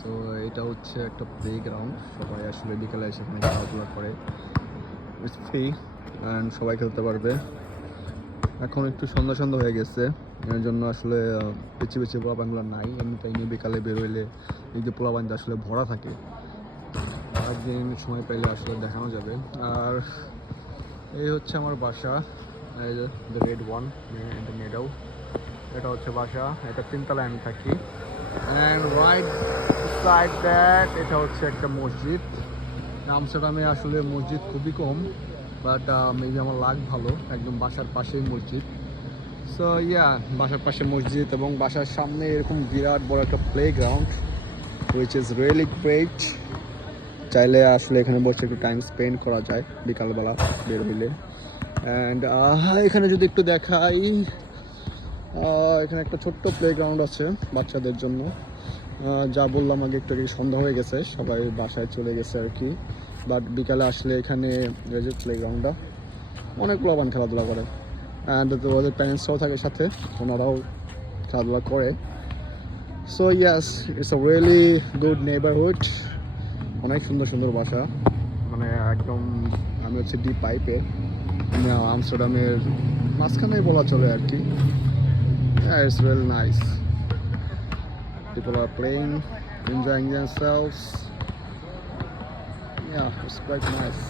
So এটা হচ্ছে একটা প্লে গ্রাউন্ড, সবাই আসলে বিকালে এসে এখানে খেলাধুলা করে, ইটস ফ্রি অ্যান্ড সবাই খেলতে পারবে। এখন একটু সন্ধ্যা সন্ধ্যা হয়ে গেছে, এর জন্য আসলে পিছিয়ে পিছিয়ে পোলাপানগুলো নাই। এমনি টাইমে বিকালে বেরোইলে এই যে পোলাপানটা আসলে ভরা থাকে, আর দিন সময় পাইলে আসলে দেখানো যাবে। আর এই হচ্ছে আমার বাসা, এই যে the red one in the meadow, এটা হচ্ছে বাসা, এটা তিনতলায় আমি থাকি। অ্যান্ড রাইট সাইড দ্যাট এটা হচ্ছে একটা মসজিদ। আমস্টারডামে আসলে মসজিদ খুবই কম, বাট মেবি আমার লাক ভালো, একদম বাসার পাশেই মসজিদ। সো ইয়া, বাসার পাশে মসজিদ এবং বাসার সামনে এরকম বিরাট বড় একটা play ground, which is really great. চাইলে আসলে এখানে বসে একটু টাইম স্পেন্ড করা যায় বিকালবেলা বের হইলে। অ্যান্ড এখানে যদি একটু দেখাই, এখানে একটা ছোট্ট প্লে গ্রাউন্ড আছে বাচ্চাদের জন্য। যা বললাম আগে, একটু সন্ধ্যা হয়ে গেছে, সবাই বাসায় চলে গেছে আর কি। বাট বিকালে আসলে এখানে যে প্লে গ্রাউন্ডটা অনেক পোলাপান খেলাধুলা করে, অ্যান্ড ওদের প্যারেন্টসরাও থাকে সাথে, ওনারাও খেলাধুলা করে। So yes, it's a really good neighbourhood. অনেক সুন্দর সুন্দর বাসা, মানে একদম আমি হচ্ছে ডি পাইপে, আমস্টারডামের মাঝখানেই বলা চলে আর কি। It's really nice, people are playing, enjoying themselves. Yeah, it's quite nice.